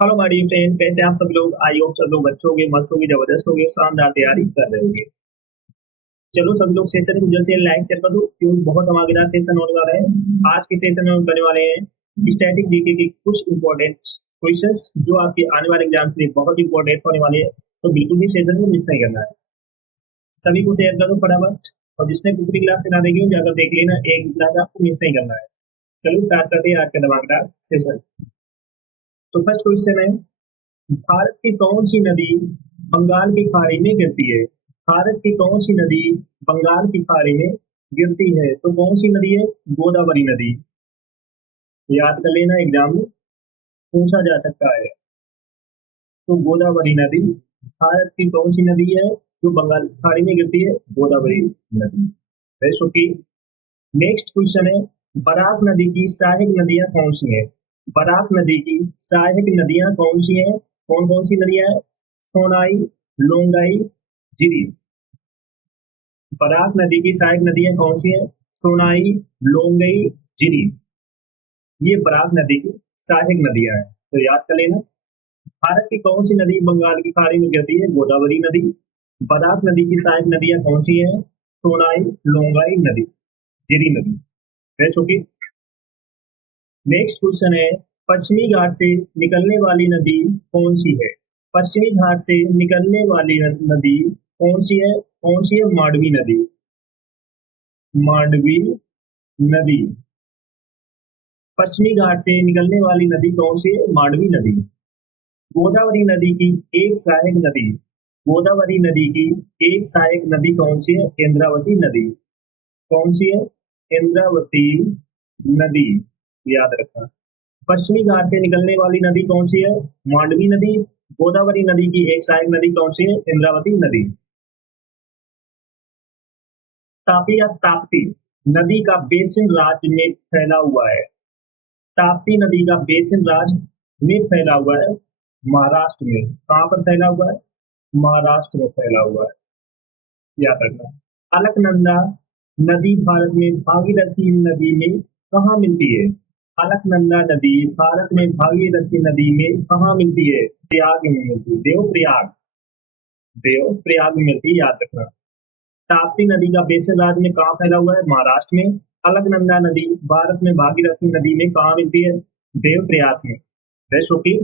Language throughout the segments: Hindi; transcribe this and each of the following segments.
हेलो माय डियर फ्रेंड, कैसे हैं आप सब लोग। आई होप सब लोग अच्छे होंगे, मस्त होंगे, जबरदस्त होंगे, शानदार तैयारी कर रहे होंगे। चलो सब लोग सेशन को जल्द से लाइक चल कर दो, क्योंकि बहुत धमाकेदार सेशन होने वाला है। आज के सेशन में हम करने वाले हैं स्टैटिक जीके के कुछ इंपॉर्टेंट क्वेश्चंस जो आपके आने वाले एग्जाम के लिए बहुत इंपॉर्टेंट होने वाले हैं। तो बिल्कुल भी सेशन को मिस नहीं करना है। सभी को शेयर कर दो फटाफट। और जिसने पिछली क्लास से ना देखी हो जाकर देख लेना, एक क्लास आपको मिस नहीं करना है। चलो स्टार्ट करते हैं आज का धमाकेदार सेशन। तो फर्स्ट क्वेश्चन है, भारत की कौन सी नदी बंगाल की खाड़ी में गिरती है। भारत की कौन सी नदी बंगाल की खाड़ी में गिरती है। तो कौन सी नदी है? गोदावरी नदी। याद कर लेना, एग्जाम में पूछा जा सकता है। तो गोदावरी नदी भारत की कौन सी नदी है जो बंगाल की खाड़ी में गिरती है? गोदावरी नदी। वेरी शुक्रिया। नेक्स्ट क्वेश्चन है, बराक नदी की सहायक नदियां कौन सी हैं। बराक नदी की सहायक नदियां कौन सी हैं? कौन कौन सी नदियां हैं? सोनाई, लोंगाई, जिरी। बराक नदी की सहायक नदियां कौन सी हैं? सोनाई, लोंगई, जिरी। ये बराक नदी की सहायक नदियां हैं, तो याद कर लेना। भारत की कौन सी नदी बंगाल की खाड़ी में गिरती है? गोदावरी नदी। बराक नदी की सहायक नदियां कौन सी हैं? सोनाई, लोंगाई नदी, जिरी नदी। रह चुकी। नेक्स्ट क्वेश्चन है, पश्चिमी घाट से निकलने वाली नदी कौन सी है। पश्चिमी घाट से निकलने वाली नदी कौन सी है? कौन सी है? मांडवी नदी। मांडवी नदी। पश्चिमी घाट से निकलने वाली नदी कौन सी है? मांडवी नदी। गोदावरी नदी की एक सहायक नदी। गोदावरी नदी की एक सहायक नदी कौन सी है? इंद्रावती नदी। कौन सी है? इंद्रावती नदी। याद रखना। पश्चिमी घाट से निकलने वाली नदी कौन सी है? मांडवी नदी। गोदावरी नदी की एक सहायक नदी कौन सी है? इंद्रावती नदी। तापी या ताप्ती नदी का बेसिन राज्य में फैला हुआ है। ताप्ती नदी का बेसिन राज्य में फैला हुआ है महाराष्ट्र में। कहां पर फैला हुआ है? महाराष्ट्र में फैला हुआ है। याद रखना। अलकनंदा नदी भारत में भागीरथी नदी में कहाँ मिलती है? अलकनंदा नदी भारत में भागीरथी नदी में कहाँ मिलती है? प्रयाग में मिलती है। देवप्रयाग। देवप्रयाग में मिलती है, याद रखना। ताप्ती नदी का बेसिन राज्य में कहाँ फैला हुआ है? महाराष्ट्र में। अलकनंदा नदी भारत में भागीरथी नदी में कहाँ मिलती है? देवप्रयाग में। बेस्ट होगी।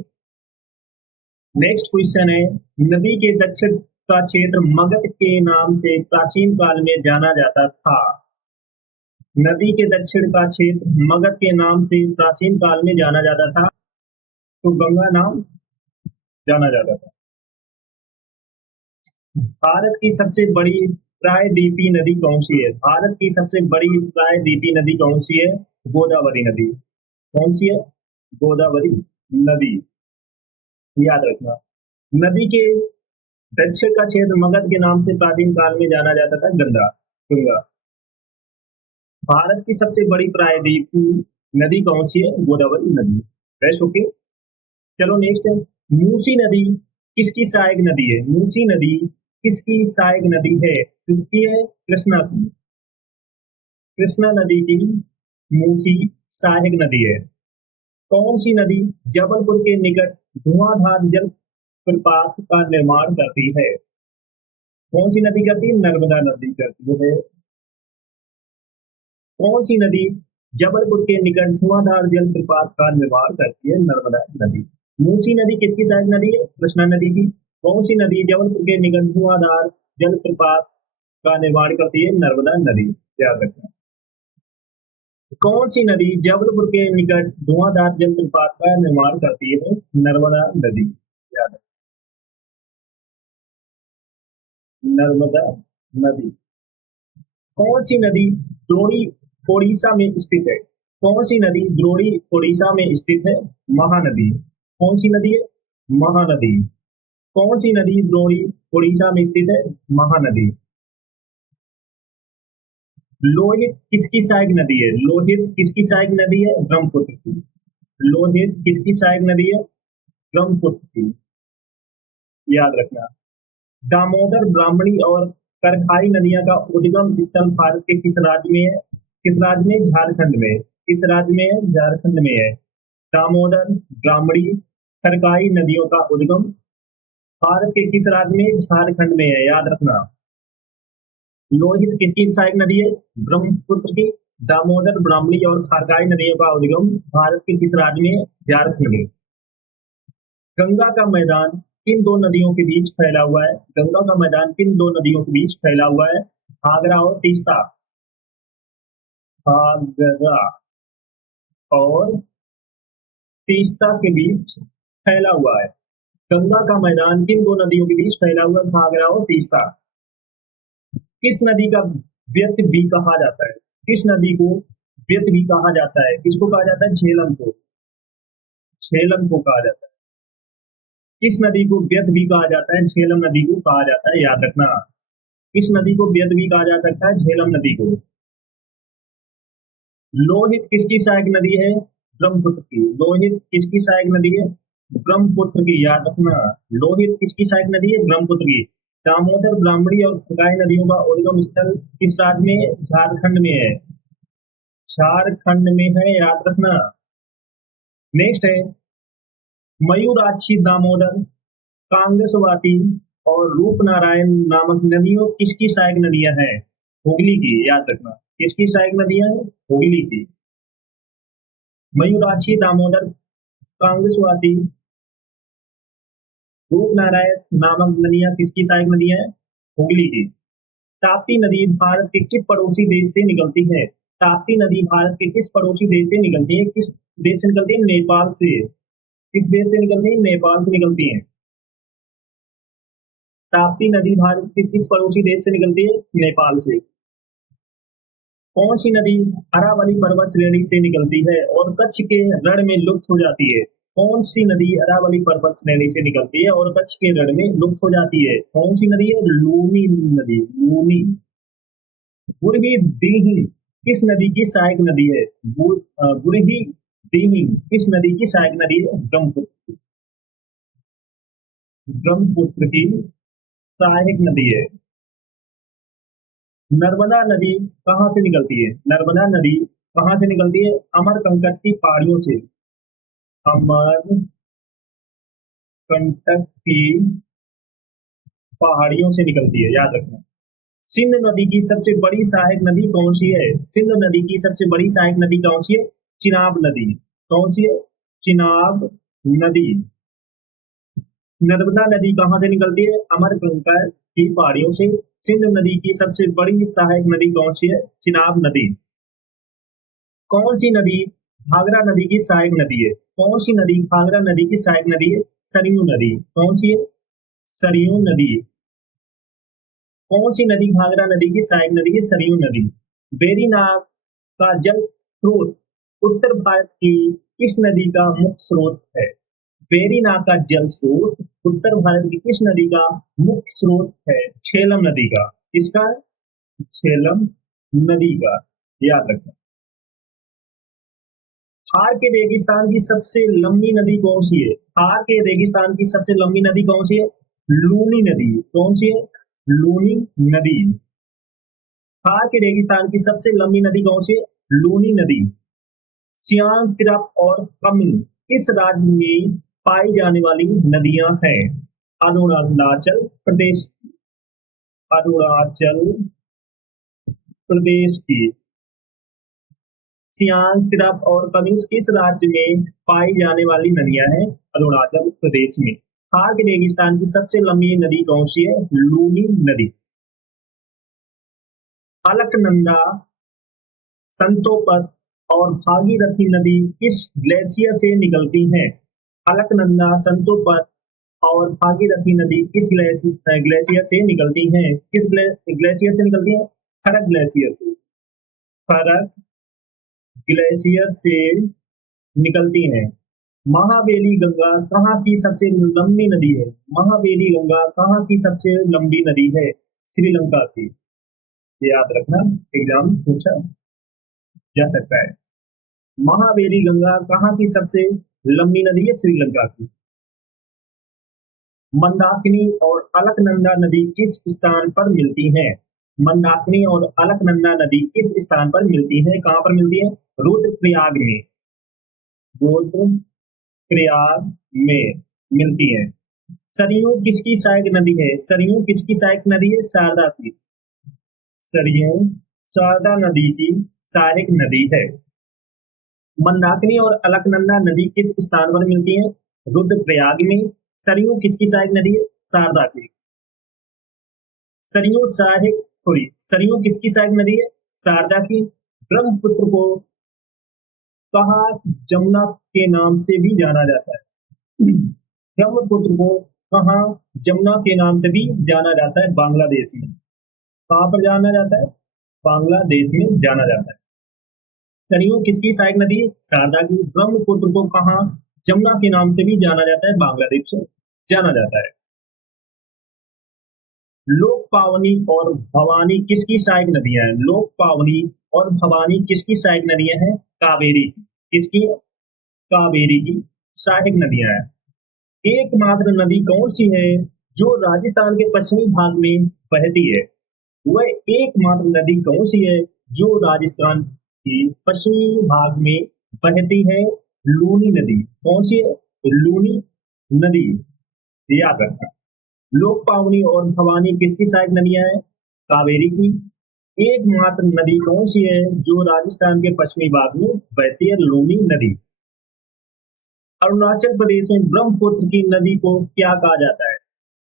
नेक्स्ट क्वेश्चन है, नदी के दक्षिण का क्षेत्र मगध के नाम से प्राचीन काल में जाना जाता था। नदी के दक्षिण का क्षेत्र मगध के नाम से प्राचीन काल में जाना जाता था। तो गंगा नाम जाना जाता था। भारत की सबसे बड़ी प्रायद्वीपीय नदी कौन सी है? भारत की सबसे बड़ी प्रायद्वीपीय नदी कौन सी है? गोदावरी नदी। कौन सी है? गोदावरी नदी। याद रखना। नदी के दक्षिण का क्षेत्र मगध के नाम से प्राचीन काल में जाना जाता था गंगा। गंगा। भारत की सबसे बड़ी प्रायद्वीपीय नदी कौन सी है? गोदावरी नदी। Best okay. चलो नेक्स्ट है, मूसी नदी किसकी सहायक नदी है? मूसी नदी किसकी सहायक नदी है? किसकी है? कृष्णा की। कृष्णा नदी की मूसी सहायक नदी है। कौन सी नदी जबलपुर के निकट धुआंधार जल प्रपात का निर्माण करती है? कौन सी नदी करती है? नर्मदा नदी करती है। कौन सी नदी जबलपुर के निकट धुआंधार जल प्रपात का निर्माण करती है? नर्मदा नदी। मूसी नदी किसकी सहायक नदी है? कृष्णा नदी की। कौन सी नदी जबलपुर के निकट धुआंधार जल प्रपात का निर्माण करती है? नर्मदा नदी। याद रखना। कौन सी नदी जबलपुर के निकट धुआंधार जल प्रपात का निर्माण करती है? नर्मदा नदी। याद रखना। नर्मदा नदी। कौन सी नदी द्रोणी ओडिशा में स्थित है? कौन सी नदी द्रोणी ओडिशा में स्थित है? महानदी। कौन सी नदी है? महानदी। कौन सी नदी द्रोणी ओडिशा में स्थित है? महानदी। लोहित किसकी सहायक नदी है? लोहित किसकी सहायक नदी है? ब्रह्मपुत्र की। लोहित किसकी सहायक नदी है? ब्रह्मपुत्र की। याद रखना। दामोदर, ब्राह्मणी और करखाई नदियां का उद्गम स्थल भारत के किस राज्य में है? किस राज्य में? झारखंड में। किस राज्य में है? झारखंड में है। दामोदर, ब्राह्मणी खरकाई नदियों का उद्गम भारत के किस राज्य में? झारखंड में है, याद रखना। लोहित किसकी सहायक नदी है? ब्रह्मपुत्र की। दामोदर, ब्राह्मणी और खरकाई नदियों का उद्गम भारत के किस राज्य में? झारखंड में। गंगा का मैदान किन दो नदियों के बीच फैला हुआ है? गंगा का मैदान किन दो नदियों के बीच फैला हुआ है? घाघरा और तीस्ता। घाघरा और तीस्ता के बीच फैला हुआ है। गंगा का मैदान किन दो नदियों के बीच फैला हुआ है? घाघरा और तीस्ता। किस नदी का व्यर्थ भी कहा जाता है? किस नदी को व्यर्थ भी कहा जाता है? किसको कहा जाता है? झेलम को। झेलम को कहा जाता है। किस नदी को व्यर्थ भी कहा जाता है? झेलम नदी को कहा जाता है, याद रखना। किस नदी को व्यर्थ भी कहा जा सकता है? झेलम नदी को। लोहित किसकी सहायक नदी है? ब्रह्मपुत्र की। लोहित किसकी सहायक नदी है? ब्रह्मपुत्र की, याद रखना। लोहित किसकी सहायक नदी है? ब्रह्मपुत्र की। दामोदर, ब्राह्मणी और खरकाई नदियों का उद्गम स्थल किस राज्य में है? झारखंड में है। झारखंड में है, याद रखना। नेक्स्ट है मयूराक्षी, दामोदर, कांग्रेसवाती और रूपनारायण नामक नदियों किसकी सहायक नदियां हैं? हुगली की, याद रखना। किसकी सहायक नदियां हैं? हुगली की। मयूराक्षी, दामोदर, कांग्रेसवाती, रूपनारायण नामक नदियां किसकी सहायक नदियां हैं? हुगली की। ताप्ती नदी भारत के किस पड़ोसी देश से निकलती है? ताप्ती नदी भारत के किस पड़ोसी देश से निकलती है? किस देश से निकलती है? नेपाल से। किस देश से निकलती है? नेपाल से निकलती है। ताप्ती नदी भारत के किस पड़ोसी देश से निकलती है? नेपाल से। कौन सी नदी अरावली पर्वत श्रेणी से निकलती है और कच्छ के रण में लुप्त हो जाती है? कौन सी नदी अरावली पर्वत श्रेणी से निकलती है और कच्छ के रण में लुप्त हो जाती है? कौन सी नदी है? लूनी नदी। लूनी। बुरही दीहिन किस नदी की सहायक नदी है? बुरही दीहिन किस नदी की सहायक नदी है? ब्रह्मपुत्र। ब्रह्मपुत्र की सहायक नदी है। नर्मदा नदी कहाँ से निकलती है? नर्मदा नदी कहाँ से निकलती है? अमरकंटक की पहाड़ियों से। अमरकंटक की पहाड़ियों से निकलती है, याद रखना। सिंध नदी की सबसे बड़ी सहायक नदी कौन सी है? सिंध नदी की सबसे बड़ी सहायक नदी कौन सी है? चिनाब नदी। कौन सी है? चिनाब नदी। नर्मदा नदी कहाँ से निकलती है? अमरकंटक की पहाड़ियों से। सिंध नदी की सबसे बड़ी सहायक नदी कौन सी है? चिनाब नदी। कौन सी नदी घाघरा नदी की सहायक नदी है? कौन सी नदी घाघरा नदी की सहायक नदी है? सरयू नदी। कौन सी है? सरयू नदी। कौन सी नदी घाघरा नदी की सहायक नदी है? सरयू नदी। वेरीनाग का जल स्रोत उत्तर भारत की किस नदी का मुख्य स्रोत है? वेरीनाग का जल स्रोत उत्तर भारत की किस नदी का मुख्य स्रोत है? झेलम नदी का। किसका? झेलम नदी का, याद रखना। थार के रेगिस्तान की सबसे लंबी नदी कौन सी है? थार के रेगिस्तान की सबसे लंबी नदी कौन सी है? लूनी नदी। कौन सी है? लूनी नदी। थार के रेगिस्तान की सबसे लंबी नदी कौन सी है? लूनी नदी। सियांग, तिरप और कामेंग किस राज्य में पाई जाने वाली नदियां हैं? अरुणाचल प्रदेश। अरुणाचल प्रदेश की। सियांग, तिरप और कामेंग किस राज्य में पाई जाने वाली नदियां हैं? अरुणाचल प्रदेश में। थार के रेगिस्तान की सबसे लंबी नदी कौन सी है? लूनी नदी। अलकनंदा, संतोपत और भागीरथी नदी किस ग्लेशियर से निकलती हैं? अलकनंदा, संतोपत और भागीरथी नदी किस ग्लेशियर से निकलती हैं? किस ग्लेशियर से निकलती हैं? खरक ग्लेशियर से। खरक ग्लेशियर से निकलती हैं। महावेली गंगा कहाँ की सबसे लंबी नदी है? महावेली गंगा कहाँ की सबसे लंबी नदी है? श्रीलंका की। याद रखना, एग्जाम पूछा जा सकता है। महावेली गंगा कहाँ की सबसे लंबी नदी है? श्रीलंका की। मंदाकिनी और अलकनंदा नदी किस स्थान पर मिलती हैं? मंदाकिनी और अलकनंदा नदी किस स्थान पर मिलती हैं? कहाँ पर मिलती है? रुद्रप्रयाग में। रुद्रप्रयाग प्रयाग में मिलती है। सरयू किसकी सहायक नदी है? सरयू किसकी सहायक नदी है? शारदा की। सरयू शारदा नदी की सहायक नदी है। मंदाकिनी और अलकनंदा नदी किस स्थान पर मिलती है? रुद्रप्रयाग में। सरयू किसकी सहायक नदी है? शारदा की। सरयू किसकी सहायक नदी है? शारदा की। ब्रह्मपुत्र को कहा जमुना के नाम से भी जाना जाता है? ब्रह्मपुत्र को कहा जमुना के नाम से भी जाना जाता है? बांग्लादेश में। कहाँ पर जाना जाता है? बांग्लादेश में जाना जाता है। सरयू किसकी सहायक नदी है? शारदा की। ब्रह्मपुत्र को कहा जमुना के नाम से भी जाना जाता है? बांग्लादेश से जाना जाता है। लोक पावनी और भवानी किसकी सहायक नदियां हैं? लोक पावनी और भवानी किसकी सहायक नदियां हैं? कावेरी की। किसकी? कावेरी की सहायक नदियां हैं। एकमात्र नदी कौन सी है जो राजस्थान के पश्चिमी भाग में बहती है? वह एकमात्र नदी कौन सी है जो राजस्थान के पश्चिमी भाग में बहती है? लूनी नदी। कौन सी है? लूनी नदी। याद रखना। लोक पावनी और भवानी किसकी सहायक नदियां हैं? कावेरी की। एकमात्र नदी कौन सी है जो राजस्थान के पश्चिमी भाग में बहती है? लूनी नदी। अरुणाचल प्रदेश में ब्रह्मपुत्र की नदी को क्या कहा जाता है?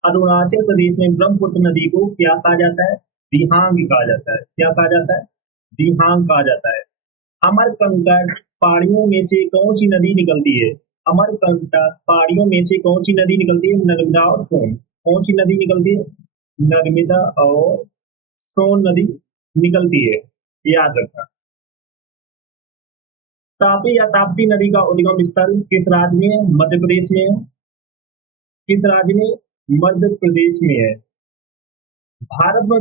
अरुणाचल प्रदेश में ब्रह्मपुत्र नदी को क्या कहा जाता है? दिहांग कहा जाता है। क्या कहा जाता है? दिहांग कहा जाता है। अमरकंटक पहाड़ियों में से कौन सी नदी निकलती है? अमरकंटक पहाड़ियों में से कौन सी नदी निकलती है? नर्मदा और सोन। कौन सी नदी निकलती है? नर्मदा और सोन नदी निकलती है। याद रखना। तापी या ताप्ती नदी का उद्गम स्थल किस राज्य में है? मध्य प्रदेश में है। किस राज्य में? मध्य प्रदेश में है। भारत में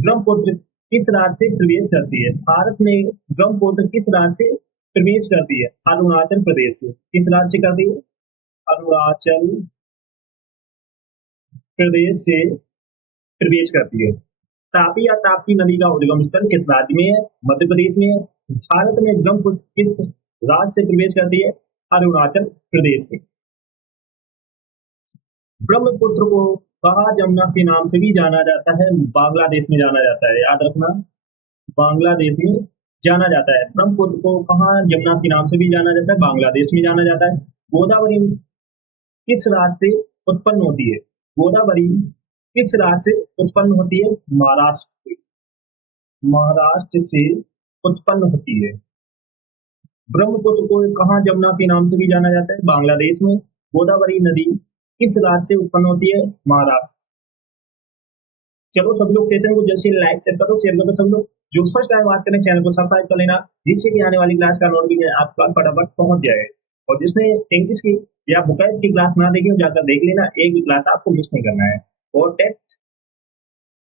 ब्रह्मपुत्र किस राज्य से प्रवेश करती है? भारत में ब्रह्मपुत्र किस राज्य से प्रवेश करती है? अरुणाचल प्रदेश से। किस राज्य से करती है? अरुणाचल प्रदेश से प्रवेश करती है। तापी या ताप्ती नदी का उद्गम स्थल किस राज्य में है? मध्य प्रदेश में है। भारत में ब्रह्मपुत्र किस राज्य से प्रवेश करती है? अरुणाचल प्रदेश में। ब्रह्मपुत्र को कहा जमुना के नाम से भी जाना जाता है? बांग्लादेश में जाना जाता है। याद रखना। बांग्लादेश में जाना जाता है। ब्रह्मपुत्र को कहा जमुना के नाम से भी जाना जाता है? बांग्लादेश में जाना जाता है। गोदावरी किस राज्य से उत्पन्न होती है? गोदावरी किस राज्य से उत्पन्न होती है? महाराष्ट्र से। महाराष्ट्र से उत्पन्न होती है। ब्रह्मपुत्र को कहा जमुना के नाम से भी जाना जाता है? बांग्लादेश में। गोदावरी नदी किस राज्य से उत्पन्न होती है? महाराष्ट्र। चलो सभी लोग सेशन को जल्द से लाइक शेयर करो, शेयर करो सब लोग। जो फर्स्ट टाइम आज करने चैनल को सब्सक्राइब कर लेना, जिससे कि आने वाली क्लास का नोटिफिकेशन आपके पास फटाफट पहुंच जाए। और जिसने इंग्लिश की या बुकायत की क्लास ना देखी हो जाकर देख लेना, एक भी क्लास आपको मिस नहीं करना है। और टेस्ट